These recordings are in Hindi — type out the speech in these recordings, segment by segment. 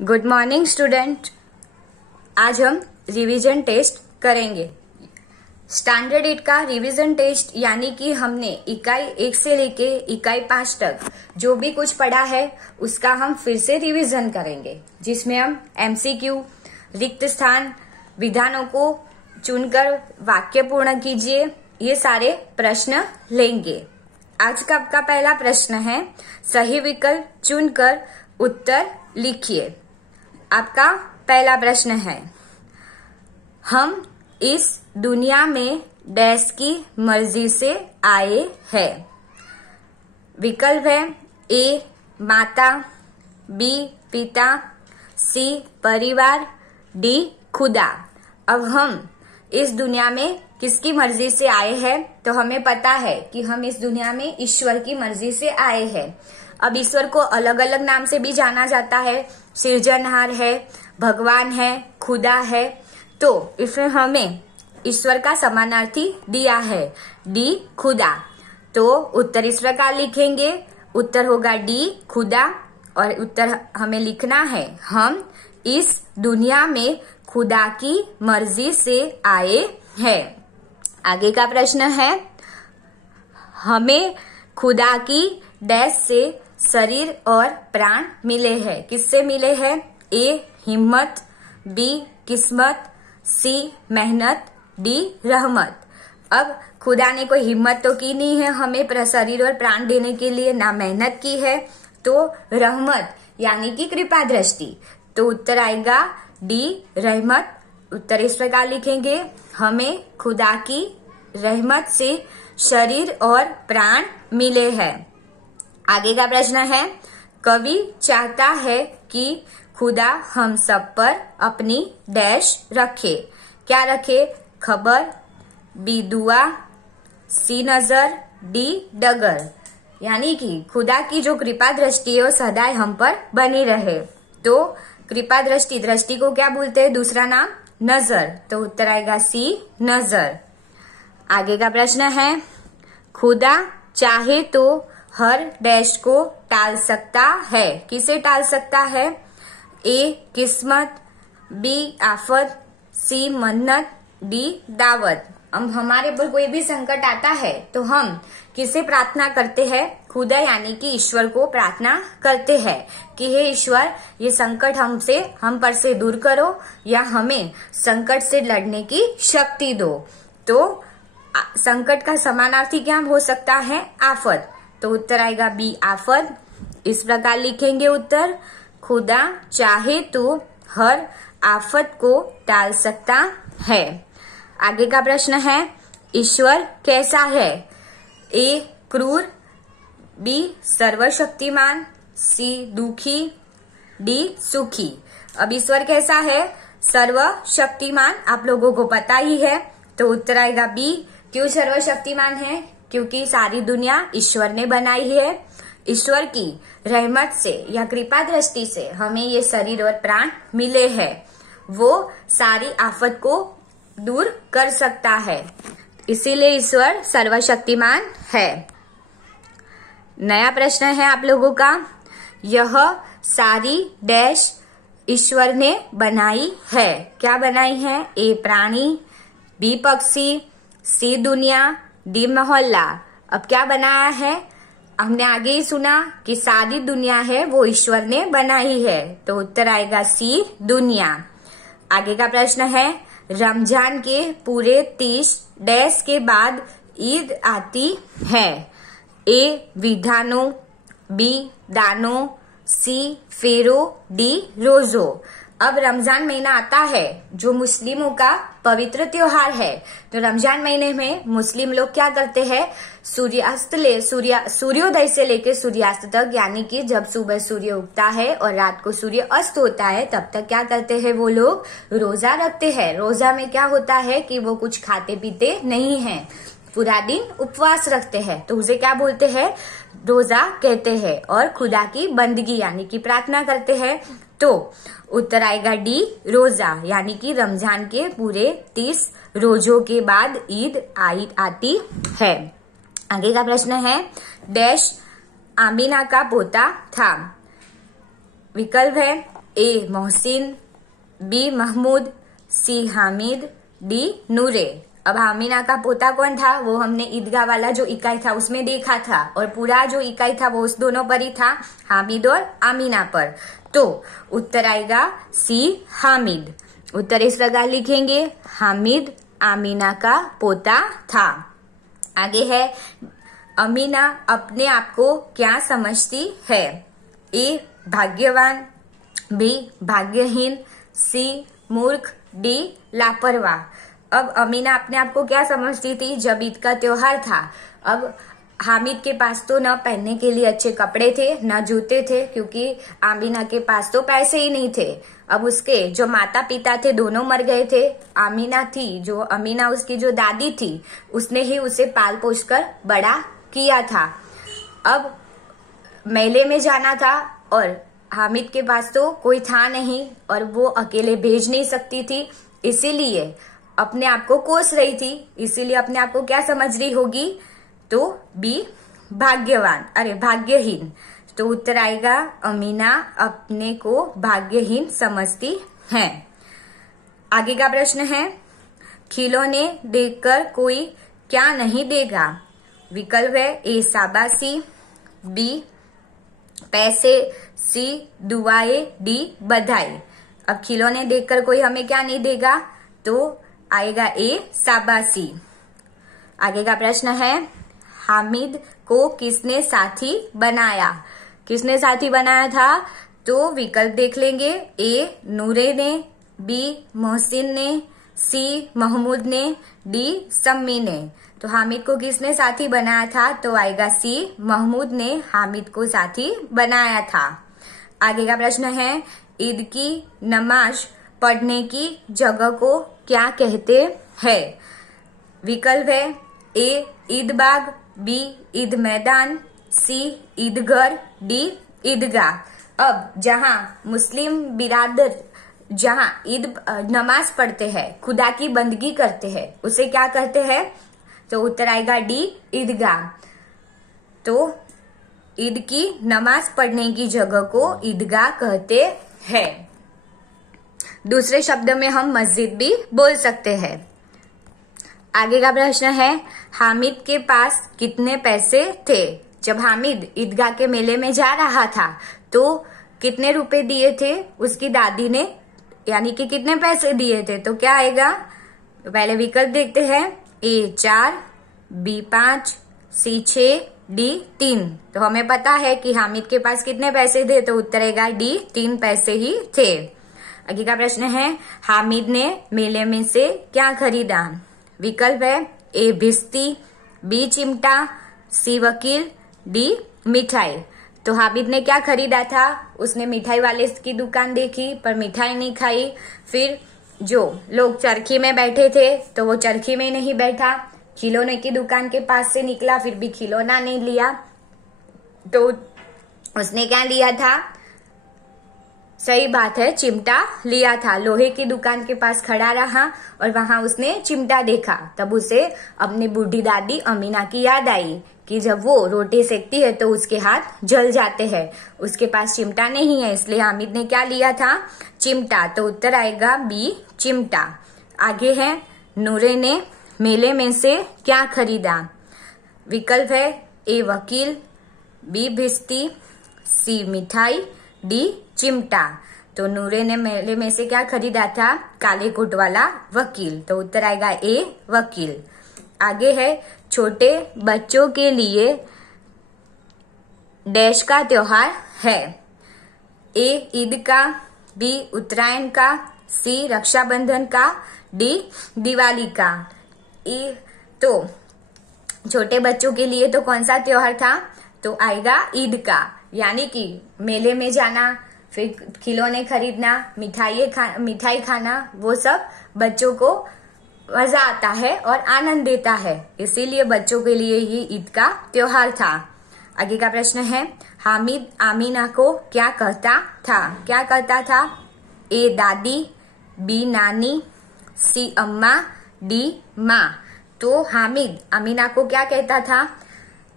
Good morning student. आज हम रिवीजन टेस्ट करेंगे। स्टैंडर्ड 8 का रिवीजन टेस्ट यानी कि हमने इकाई 1 से लेके इकाई 5 तक जो भी कुछ पढ़ा है उसका हम फिर से रिवीजन करेंगे, जिसमें हम एमसीक्यू, रिक्त स्थान, विधानों को चुनकर वाक्य पूर्ण कीजिए, ये सारे प्रश्न लेंगे। आज का आपका पहला प्रश्न है, सही विकल्प चुनकर उत्तर लिखिए। आपका पहला प्रश्न है, हम इस दुनिया में डैश की मर्जी से आए हैं। विकल्प है ए माता, बी पिता, सी परिवार, डी खुदा। अब हम इस दुनिया में किसकी मर्जी से आए हैं, तो हमें पता है कि हम इस दुनिया में ईश्वर की मर्जी से आए हैं। अब ईश्वर को अलग अलग नाम से भी जाना जाता है, सृजनहार है, भगवान है, खुदा है। तो इसमें हमें ईश्वर का समानार्थी दिया है डी खुदा। तो उत्तर इस प्रकार लिखेंगे, उत्तर होगा डी खुदा। और उत्तर हमें लिखना है, हम इस दुनिया में खुदा की मर्जी से आए हैं। आगे का प्रश्न है, हमें खुदा की डैश से शरीर और प्राण मिले हैं। किससे मिले हैं? ए हिम्मत, बी किस्मत, सी मेहनत, डी रहमत। अब खुदा ने कोई हिम्मत तो की नहीं है हमें शरीर और प्राण देने के लिए, ना मेहनत की है, तो रहमत यानी कि कृपा दृष्टि। तो उत्तर आएगा डी रहमत। उत्तर इस प्रकार लिखेंगे, हमें खुदा की रहमत से शरीर और प्राण मिले हैं। आगे का प्रश्न है, कवि चाहता है कि खुदा हम सब पर अपनी डैश रखे। क्या रखे? खबर, बी दुआ, सी नजर, डी डगर। यानी कि खुदा की जो कृपा दृष्टि है वो सदैव हम पर बनी रहे। तो कृपा दृष्टि, दृष्टि को क्या बोलते हैं? दूसरा नाम नजर। तो उत्तर आएगा सी नजर। आगे का प्रश्न है, खुदा चाहे तो हर डैश को टाल सकता है। किसे टाल सकता है? ए किस्मत, बी आफत, सी मन्नत, डी दावत। अब हमारे पर कोई भी संकट आता है तो हम किसे प्रार्थना करते हैं? खुदा यानी कि ईश्वर को प्रार्थना करते हैं कि हे ईश्वर, ये संकट हम पर से दूर करो या हमें संकट से लड़ने की शक्ति दो। तो संकट का समानार्थी क्या हो सकता है? आफत। तो उत्तर आएगा बी आफत। इस प्रकार लिखेंगे उत्तर, खुदा चाहे तो हर आफत को टाल सकता है। आगे का प्रश्न है, ईश्वर कैसा है? ए क्रूर, बी सर्वशक्तिमान, सी दुखी, डी सुखी। अब ईश्वर कैसा है? सर्वशक्तिमान। आप लोगों को पता ही है, तो उत्तर आएगा बी। क्यों सर्वशक्तिमान है? क्योंकि सारी दुनिया ईश्वर ने बनाई है। ईश्वर की रहमत से या कृपा दृष्टि से हमें ये शरीर और प्राण मिले हैं। वो सारी आफत को दूर कर सकता है, इसीलिए ईश्वर सर्वशक्तिमान है। नया प्रश्न है आप लोगों का, यह सारी डैश ईश्वर ने बनाई है। क्या बनाई है? ए प्राणी, बी पक्षी, सी दुनिया, डी मोहल्ला। अब क्या बनाया है? हमने आगे ही सुना कि सारी दुनिया है वो ईश्वर ने बनाई है। तो उत्तर आएगा सी दुनिया। आगे का प्रश्न है, रमजान के पूरे 30 डैश के बाद ईद आती है। ए विधानों, बी दानों, सी फेरो, डी रोजो। अब रमजान महीना आता है जो मुस्लिमों का पवित्र त्योहार है। तो रमजान महीने में मुस्लिम लोग क्या करते हैं? सूर्योदय से लेकर सूर्यास्त तक, यानी कि जब सुबह सूर्य उगता है और रात को सूर्य अस्त होता है, तब तक क्या करते हैं? वो लोग रोजा रखते हैं। रोजा में क्या होता है कि वो कुछ खाते पीते नहीं है, पूरा दिन उपवास रखते हैं। तो उसे क्या बोलते हैं? रोजा कहते हैं। और खुदा की बंदगी यानी कि प्रार्थना करते हैं। तो उत्तर आएगा डी रोजा, यानी कि रमजान के पूरे 30 रोजों के बाद ईद आती है। आगे का प्रश्न है, डैश आमीना का पोता था। विकल्प है ए मोहसिन, बी महमूद, सी हामिद, डी नूरे। अब आमीना का पोता कौन था, वो हमने ईदगाह वाला जो इकाई था उसमें देखा था, और पूरा जो इकाई था वो उस दोनों पर ही था, हामिद और आमीना पर। तो उत्तर आएगा सी हामिद। उत्तर इस प्रकार लिखेंगे, हामिद आमीना का पोता था। आगे है, अमीना अपने आप को क्या समझती है? ए भाग्यवान, बी भाग्यहीन, सी मूर्ख, डी लापरवाह। अब अमीना अपने आप को क्या समझती थी जब ईद का त्योहार था? अब हामिद के पास तो न पहनने के लिए अच्छे कपड़े थे, न जूते थे, क्योंकि आमीना के पास तो पैसे ही नहीं थे। अब उसके जो माता पिता थे दोनों मर गए थे। आमीना थी जो अमीना उसकी जो दादी थी, उसने ही उसे पाल पोस कर बड़ा किया था। अब मेले में जाना था और हामिद के पास तो कोई था नहीं और वो अकेले भेज नहीं सकती थी, इसीलिए अपने आप को कोस रही थी। इसीलिए अपने आप को क्या समझ रही होगी? तो बी भाग्यवान, अरे भाग्यहीन। तो उत्तर आएगा, अमीना अपने को भाग्यहीन समझती है। आगे का प्रश्न है, खिलौने देखकर कोई क्या नहीं देगा? विकल्प है, ए शाबाशी, बी पैसे, सी दुआएं, डी बधाई। अब खिलौने देखकर कोई हमें क्या नहीं देगा? तो आएगा ए शाबाशी। आगे का प्रश्न है, हामिद को किसने साथी बनाया? किसने साथी बनाया था? तो विकल्प देख लेंगे, ए नूरे ने, बी मोहसिन ने, सी महमूद ने, डी सम्मी ने। तो हामिद को किसने साथी बनाया था? तो आएगा सी महमूद ने हामिद को साथी बनाया था। आगे का प्रश्न है, ईद की नमाज पढ़ने की जगह को क्या कहते हैं? विकल्प है, ए ईदबाग, बी ईद मैदान, सी ईदगर, डी ईदगाह। अब जहां मुस्लिम बिरादर जहां ईद नमाज पढ़ते हैं, खुदा की बंदगी करते हैं, उसे क्या कहते हैं? तो उत्तर आएगा डी ईदगाह। तो ईद की नमाज पढ़ने की जगह को ईदगाह कहते हैं। दूसरे शब्द में हम मस्जिद भी बोल सकते हैं। आगे का प्रश्न है, हामिद के पास कितने पैसे थे? जब हामिद ईदगाह के मेले में जा रहा था तो कितने रुपए दिए थे उसकी दादी ने, यानी कि कितने पैसे दिए थे? तो क्या आएगा? तो पहले विकल्प देखते हैं, ए 4, बी 5, सी 6, डी 3। तो हमें पता है कि हामिद के पास कितने पैसे थे, तो उत्तर आएगा डी 3 पैसे ही थे। आगे का प्रश्न है, हामिद ने मेले में से क्या खरीदा? विकल्प है, ए भिस्ती, बी चिमटा, सी वकील, डी मिठाई। तो हामिद ने क्या खरीदा था? उसने मिठाई वाले की दुकान देखी पर मिठाई नहीं खाई। फिर जो लोग चरखी में बैठे थे तो वो चरखी में नहीं बैठा, खिलौने की दुकान के पास से निकला फिर भी खिलौना नहीं लिया। तो उसने क्या लिया था? सही बात है, चिमटा लिया था। लोहे की दुकान के पास खड़ा रहा और वहां उसने चिमटा देखा। तब उसे अपनी बूढ़ी दादी अमीना की याद आई कि जब वो रोटी सेकती है तो उसके हाथ जल जाते हैं। उसके पास चिमटा नहीं है, इसलिए हामिद ने क्या लिया था? चिमटा। तो उत्तर आएगा बी चिमटा। आगे है, नूरे ने मेले में से क्या खरीदा? विकल्प है, ए वकील, बी भिस्ती, सी मिठाई, डी चिमटा। तो नूरे ने मेले में से क्या खरीदा था? काले कोट वाला वकील। तो उत्तर आएगा ए वकील। आगे है, छोटे बच्चों के लिए डैश का त्योहार है? ए ईद का, बी उत्तरायण का, सी रक्षाबंधन का, डी दिवाली का। तो छोटे बच्चों के लिए तो कौन सा त्योहार था? तो आएगा ईद का, यानी कि मेले में जाना, फिर खिलौने खरीदना, मिठाई खाना, वो सब बच्चों को मजा आता है और आनंद देता है, इसीलिए बच्चों के लिए ही ईद का त्योहार था। आगे का प्रश्न है, हामिद आमीना को क्या कहता था? क्या कहता था? ए दादी, बी नानी, सी अम्मा, डी माँ। तो हामिद अमीना को क्या कहता था?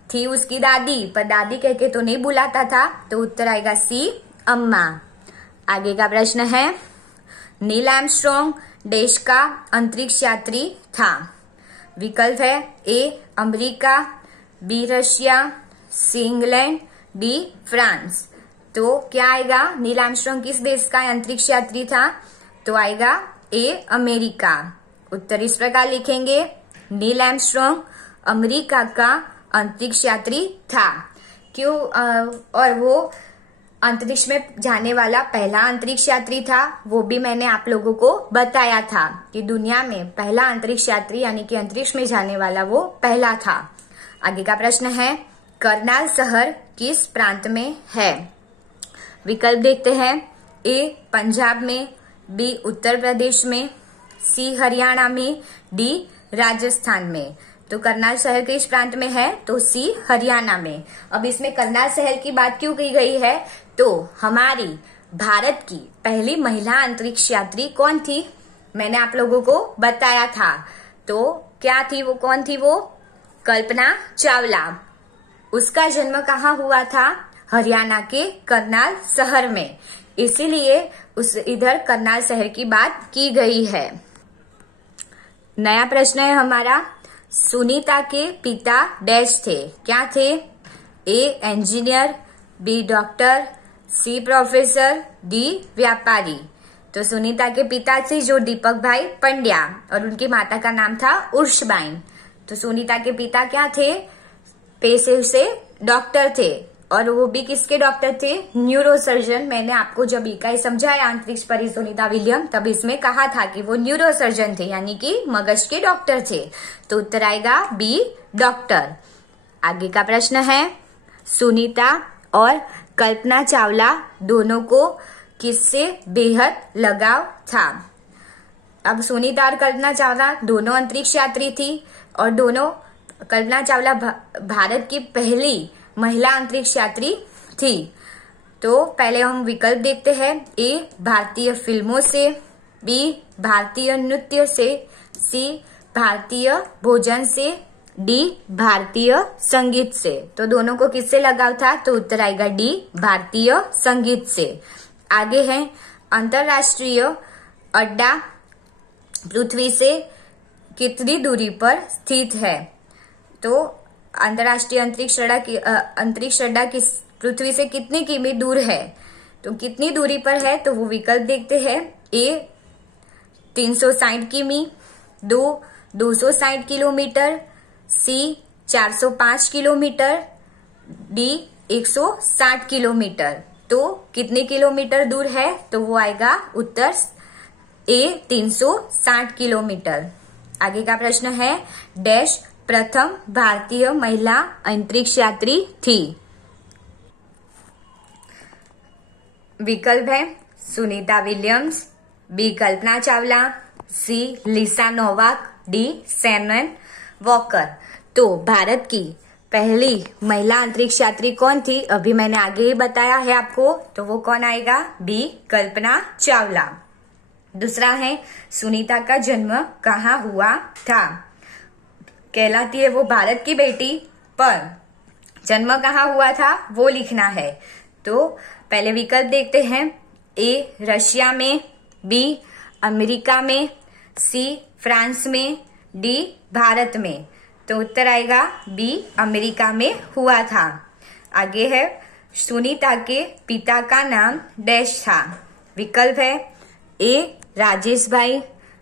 थी उसकी दादी, पर दादी कह के तो नहीं बुलाता था, तो उत्तर आएगा सी अम्मा। आगे का प्रश्न है, नील आर्मस्ट्रॉन्ग देश का अंतरिक्ष यात्री था। विकल्प है A America, B Russia, C England, D France. तो क्या आएगा, नील आर्मस्ट्रॉन्ग किस देश का अंतरिक्ष यात्री था? तो आएगा ए अमेरिका। उत्तर इस प्रकार लिखेंगे, नील आर्मस्ट्रॉन्ग अमेरिका का अंतरिक्ष यात्री था। क्यों? और वो अंतरिक्ष में जाने वाला पहला अंतरिक्ष यात्री था। वो भी मैंने आप लोगों को बताया था कि दुनिया में पहला अंतरिक्ष यात्री यानी कि अंतरिक्ष में जाने वाला वो पहला था। आगे का प्रश्न है, करनाल शहर किस प्रांत में है? विकल्प देखते हैं, ए पंजाब में, बी उत्तर प्रदेश में, सी हरियाणा में, डी राजस्थान में। तो करनाल शहर किस प्रांत में है? तो सी हरियाणा में। अब इसमें करनाल शहर की बात क्यों की गई है? तो हमारी भारत की पहली महिला अंतरिक्ष यात्री कौन थी? मैंने आप लोगों को बताया था। तो क्या थी वो, कौन थी वो? कल्पना चावला। उसका जन्म कहाँ हुआ था? हरियाणा के करनाल शहर में, इसीलिए उस इधर करनाल शहर की बात की गई है। नया प्रश्न है हमारा, सुनीता के पिता डैश थे, क्या थे? A engineer, B doctor, C professor, D व्यापारी। तो सुनीता के पिता थे जो दीपक भाई पंड्या और उनकी माता का नाम था उर्षबाई। तो सुनीता के पिता क्या थे? पेशे से डॉक्टर थे, और वो भी किसके डॉक्टर थे? न्यूरोसर्जन। मैंने आपको जब इकाई समझाया अंतरिक्ष परी सुनीता विलियम, तब इसमें कहा था कि वो न्यूरोसर्जन थे यानी कि मगज के डॉक्टर थे। तो उत्तर आएगा बी डॉक्टर। आगे का प्रश्न है, सुनीता और कल्पना चावला दोनों को किससे बेहद लगाव था? अब सुनीता और कल्पना चावला दोनों अंतरिक्ष यात्री थी, और दोनों, कल्पना चावला भारत की पहली महिला अंतरिक्ष यात्री थी। तो पहले हम विकल्प देखते हैं, ए भारतीय फिल्मों से, बी भारतीय नृत्य से, सी भारतीय भोजन से, डी भारतीय संगीत से। तो दोनों को किससे लगाव था? तो उत्तर आएगा डी भारतीय संगीत से। आगे है, अंतरराष्ट्रीय अड्डा पृथ्वी से कितनी दूरी पर स्थित है? तो अंतरराष्ट्रीय अंतरिक्ष अड्डा किस पृथ्वी से कितनी किमी दूर है? तो कितनी दूरी पर है? तो वो विकल्प देखते हैं, ए 360 किमी, 260 किलोमीटर, सी 405 किलोमीटर, डी 160 किलोमीटर। तो कितने किलोमीटर दूर है? तो वो आएगा उत्तर ए 360 किलोमीटर। आगे का प्रश्न है, डैश प्रथम भारतीय महिला अंतरिक्ष यात्री थी? विकल्प है, सुनीता विलियम्स, बी कल्पना चावला, सी लिसा नोवाक, डी सैमन वॉकर। तो भारत की पहली महिला अंतरिक्ष यात्री कौन थी? अभी मैंने आगे ही बताया है आपको। तो वो कौन आएगा? बी कल्पना चावला। दूसरा है, सुनीता का जन्म कहाँ हुआ था? कहलाती है वो भारत की बेटी, पर जन्म कहाँ हुआ था वो लिखना है। तो पहले विकल्प देखते हैं, ए रशिया में, बी अमेरिका में, सी फ्रांस में, डी भारत में। तो उत्तर आएगा बी अमेरिका में हुआ था। आगे है, सुनीता के पिता का नाम डैश था? विकल्प है, ए राजेश भाई,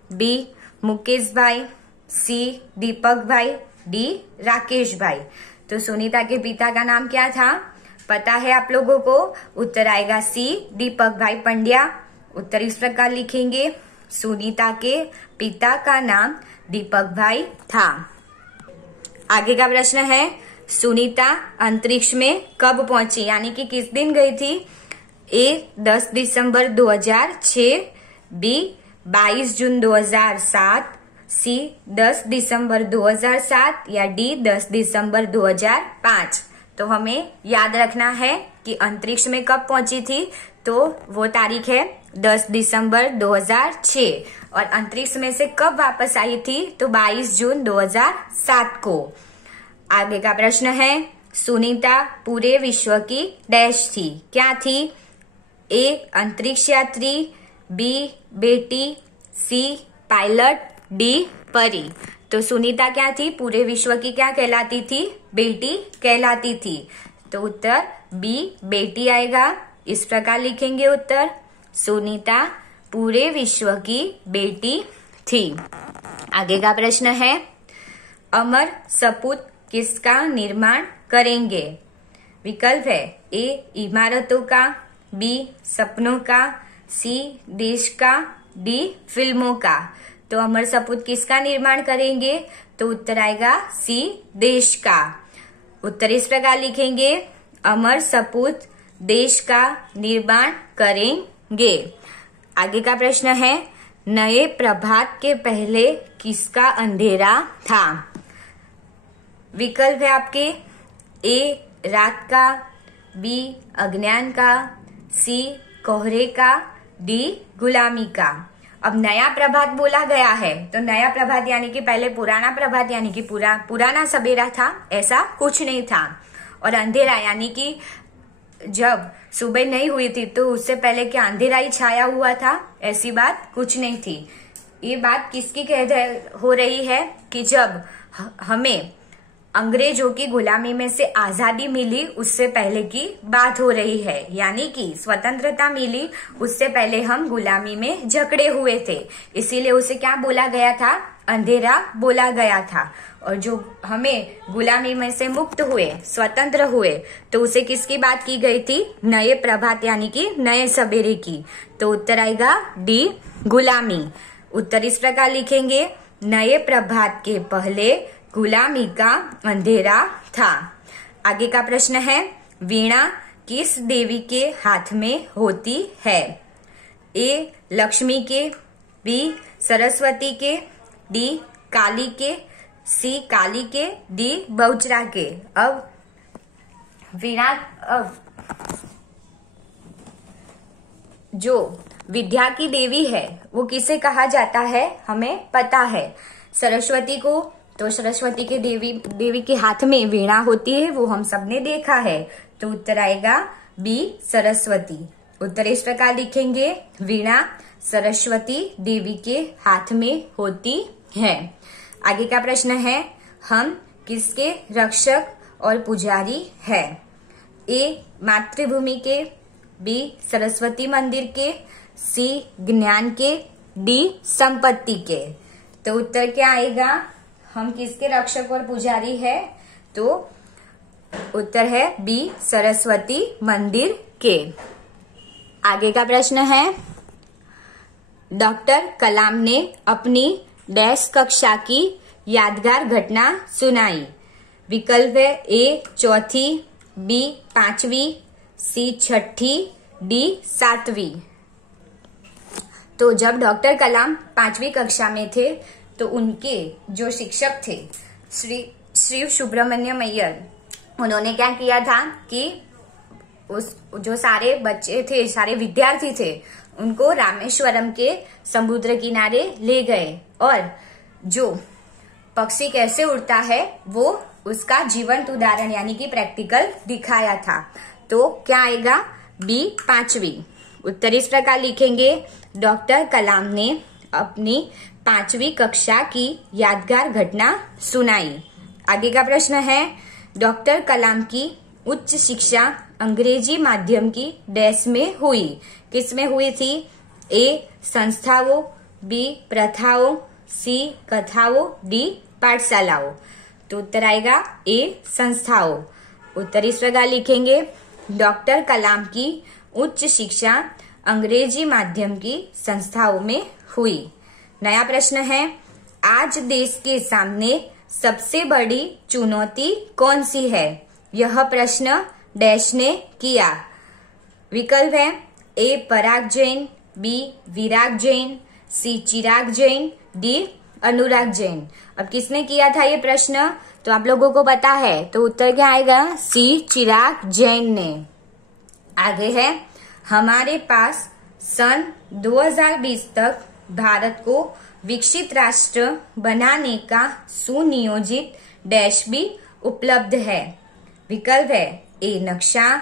बी मुकेश भाई, सी दीपक भाई, डी राकेश भाई। तो सुनीता के पिता का नाम क्या था? पता है आप लोगों को? उत्तर आएगा सी दीपक भाई पंड्या। उत्तर इस प्रकार लिखेंगे, सुनीता के पिता का नाम दीपक भाई था। आगे का प्रश्न है, सुनीता अंतरिक्ष में कब पहुंची यानी कि किस दिन गई थी? ए 10 दिसंबर 2006, बी 22 जून 2007, सी 10 दिसंबर 2007 या डी 10 दिसंबर 2005। तो हमें याद रखना है कि अंतरिक्ष में कब पहुंची थी। तो वो तारीख है 10 दिसंबर 2006, और अंतरिक्ष में से कब वापस आई थी? तो 22 जून 2007 को। आगे का प्रश्न है, सुनीता पूरे विश्व की डैश थी, क्या थी? ए अंतरिक्ष यात्री, बी बेटी, सी पायलट, डी परी। तो सुनीता क्या थी? पूरे विश्व की क्या कहलाती थी? बेटी कहलाती थी। तो उत्तर बी बेटी आएगा। इस प्रकार लिखेंगे उत्तर, सुनीता पूरे विश्व की बेटी थी। आगे का प्रश्न है, अमर सपूत किसका निर्माण करेंगे? विकल्प है ए इमारतों का, बी सपनों का, सी देश का, डी फिल्मों का। तो अमर सपूत किसका निर्माण करेंगे? तो उत्तर आएगा सी देश का। उत्तर इस प्रकार लिखेंगे, अमर सपूत देश का निर्माण करेंगे। आगे का प्रश्न है, नए प्रभात के पहले किसका अंधेरा था? विकल्प है आपके ए रात का, बी अज्ञान का, सी कोहरे का, डी गुलामी का। अब नया प्रभात बोला गया है, तो नया प्रभात यानी कि पहले पुराना प्रभात यानी कि पुराना सवेरा था, ऐसा कुछ नहीं था। और अंधेरा यानी कि जब सुबह नहीं हुई थी तो उससे पहले क्या अंधेरा ही छाया हुआ था, ऐसी बात कुछ नहीं थी। ये बात किसकी हो रही है कि जब हमें अंग्रेजों की गुलामी में से आजादी मिली उससे पहले की बात हो रही है, यानी कि स्वतंत्रता मिली उससे पहले हम गुलामी में जकड़े हुए थे, इसीलिए उसे क्या बोला गया था? अंधेरा बोला गया था। और जो हमें गुलामी में से मुक्त हुए, स्वतंत्र हुए, तो उसे किसकी बात की गई थी? नए प्रभात यानी कि नए सवेरे की। तो उत्तर आएगा डी गुलामी। उत्तर इस प्रकार लिखेंगे, नए प्रभात के पहले गुलामी का अंधेरा था। आगे का प्रश्न है, वीणा किस देवी के हाथ में होती है? ए लक्ष्मी के, बी सरस्वती के, डी काली के, सी काली के, डी बहुचरा के। अब वीणा जो विद्या की देवी है वो किसे कहा जाता है? हमें पता है सरस्वती को। तो सरस्वती के देवी के हाथ में वीणा होती है, वो हम सबने देखा है। तो उत्तर आएगा बी सरस्वती। उत्तर इस प्रकार लिखेंगे, वीणा सरस्वती देवी के हाथ में होती है। आगे का प्रश्न है, हम किसके रक्षक और पुजारी है? ए मातृभूमि के, बी सरस्वती मंदिर के, सी ज्ञान के, डी संपत्ति के। तो उत्तर क्या आएगा? हम किसके रक्षक और पुजारी है? तो उत्तर है बी सरस्वती मंदिर के। आगे का प्रश्न है, डॉक्टर कलाम ने अपनी डैश कक्षा की यादगार घटना सुनाई। विकल्प है ए चौथी, बी पांचवी, सी छठी, डी सातवीं। तो जब डॉक्टर कलाम 5वीं कक्षा में थे तो उनके जो शिक्षक थे श्री सुब्रमण्यम अय्यर, उन्होंने क्या किया था कि उस जो सारे बच्चे थे, सारे विद्यार्थी थे, उनको रामेश्वरम के समुद्र किनारे ले गए और जो पक्षी कैसे उड़ता है वो उसका जीवंत उदाहरण यानी कि प्रैक्टिकल दिखाया था। तो क्या आएगा? बी पांचवी। उत्तर इस प्रकार लिखेंगे, डॉक्टर कलाम ने अपनी 5वीं कक्षा की यादगार घटना सुनाई। आगे का प्रश्न है, डॉक्टर कलाम की उच्च शिक्षा अंग्रेजी माध्यम की डैश में हुई। किस में हुई थी? ए संस्थाओं, बी प्रथाओं, सी कथाओं, डी पाठशालाओं। तो उत्तर आएगा ए संस्थाओं। उत्तर इस प्रकार लिखेंगे, डॉक्टर कलाम की उच्च शिक्षा अंग्रेजी माध्यम की संस्थाओं में हुई। नया प्रश्न है, आज देश के सामने सबसे बड़ी चुनौती कौन सी है? यह प्रश्न डैश ने किया। विकल्प है ए पराग जैन, बी विराग जैन, सी चिराग जैन, डी अनुराग जैन। अब किसने किया था ये प्रश्न? तो आप लोगों को पता है, तो उत्तर क्या आएगा? सी चिराग जैन ने। आगे है, हमारे पास सन 2020 तक भारत को विकसित राष्ट्र बनाने का सुनियोजित डैश भी उपलब्ध है। विकल्प है ए नक्शा,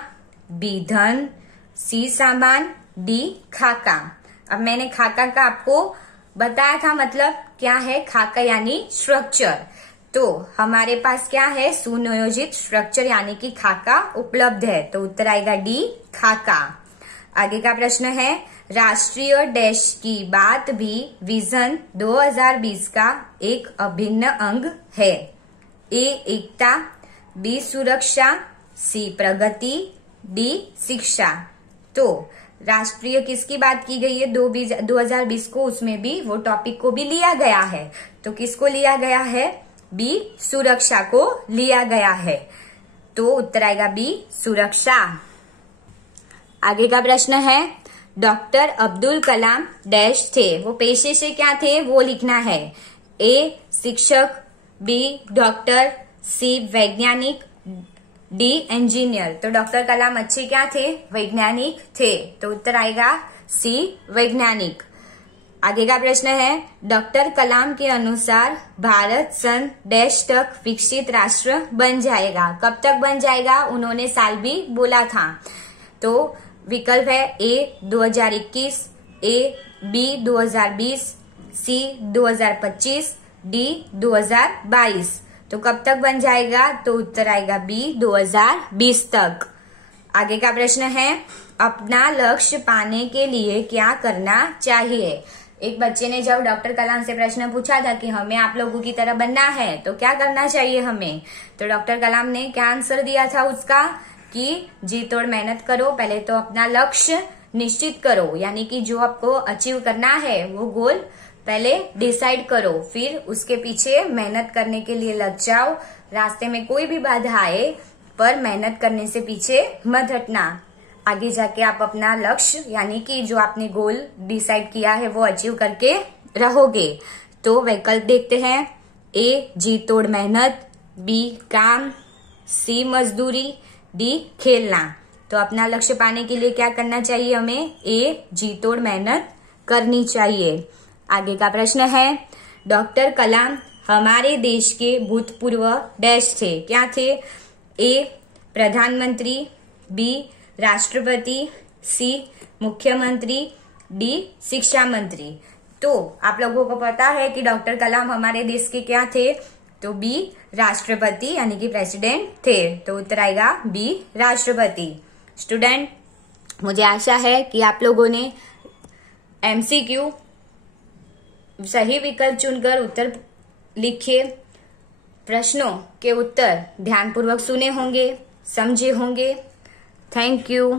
बी धन, सी सामान, डी खाका। अब मैंने खाका का आपको बताया था मतलब क्या है खाका यानी स्ट्रक्चर। तो हमारे पास क्या है सुनियोजित स्ट्रक्चर यानी कि खाका उपलब्ध है। तो उत्तर आएगा डी खाका। आगे का प्रश्न है राष्ट्रीय डैश की बात भी विजन 2020 का एक अभिन्न अंग है। ए एकता, बी सुरक्षा, सी प्रगति, डी शिक्षा। तो राष्ट्रीय किसकी बात की गई है 2020 को, उसमें भी वो टॉपिक को भी लिया गया है। तो किसको लिया गया है, बी सुरक्षा को लिया गया है। तो उत्तर आएगा बी सुरक्षा। आगे का प्रश्न है डॉक्टर अब्दुल कलाम डैश थे, वो पेशे से क्या थे वो लिखना है। ए शिक्षक, बी डॉक्टर, सी वैज्ञानिक, डी इंजीनियर। तो डॉक्टर कलाम अच्छे क्या थे, वैज्ञानिक थे। तो उत्तर आएगा सी वैज्ञानिक। आगे का प्रश्न है डॉक्टर कलाम के अनुसार भारत सन डैश तक विकसित राष्ट्र बन जाएगा। कब तक बन जाएगा उन्होंने साल भी बोला था। तो विकल्प है ए 2021, ए बी 2020, सी 2025, डी 2022। तो कब तक बन जाएगा, तो उत्तर आएगा बी 2020 तक। आगे का प्रश्न है अपना लक्ष्य पाने के लिए क्या करना चाहिए। एक बच्चे ने जब डॉक्टर कलाम से प्रश्न पूछा था कि हमें आप लोगों की तरह बनना है तो क्या करना चाहिए हमें, तो डॉक्टर कलाम ने क्या आंसर दिया था उसका कि जी तोड़ मेहनत करो, पहले तो अपना लक्ष्य निश्चित करो, यानी कि जो आपको अचीव करना है वो गोल पहले डिसाइड करो, फिर उसके पीछे मेहनत करने के लिए लग जाओ। रास्ते में कोई भी बाधा आए पर मेहनत करने से पीछे मत हटना, आगे जाके आप अपना लक्ष्य यानी कि जो आपने गोल डिसाइड किया है वो अचीव करके रहोगे। तो विकल्प देखते हैं, ए जी तोड़ मेहनत, बी काम, सी मजदूरी, डी खेलना। तो अपना लक्ष्य पाने के लिए क्या करना चाहिए हमें, ए जी तोड़ मेहनत करनी चाहिए। आगे का प्रश्न है डॉक्टर कलाम हमारे देश के भूतपूर्व डैश थे, क्या थे। ए प्रधानमंत्री, बी राष्ट्रपति, सी मुख्यमंत्री, डी शिक्षा मंत्री। तो आप लोगों को पता है कि डॉक्टर कलाम हमारे देश के क्या थे, तो बी राष्ट्रपति यानी कि प्रेसिडेंट थे। तो उत्तर आएगा बी राष्ट्रपति। स्टूडेंट, मुझे आशा है कि आप लोगों ने एमसीक्यू सही विकल्प चुनकर उत्तर लिखे, प्रश्नों के उत्तर ध्यानपूर्वक सुने होंगे, समझे होंगे। Thank you.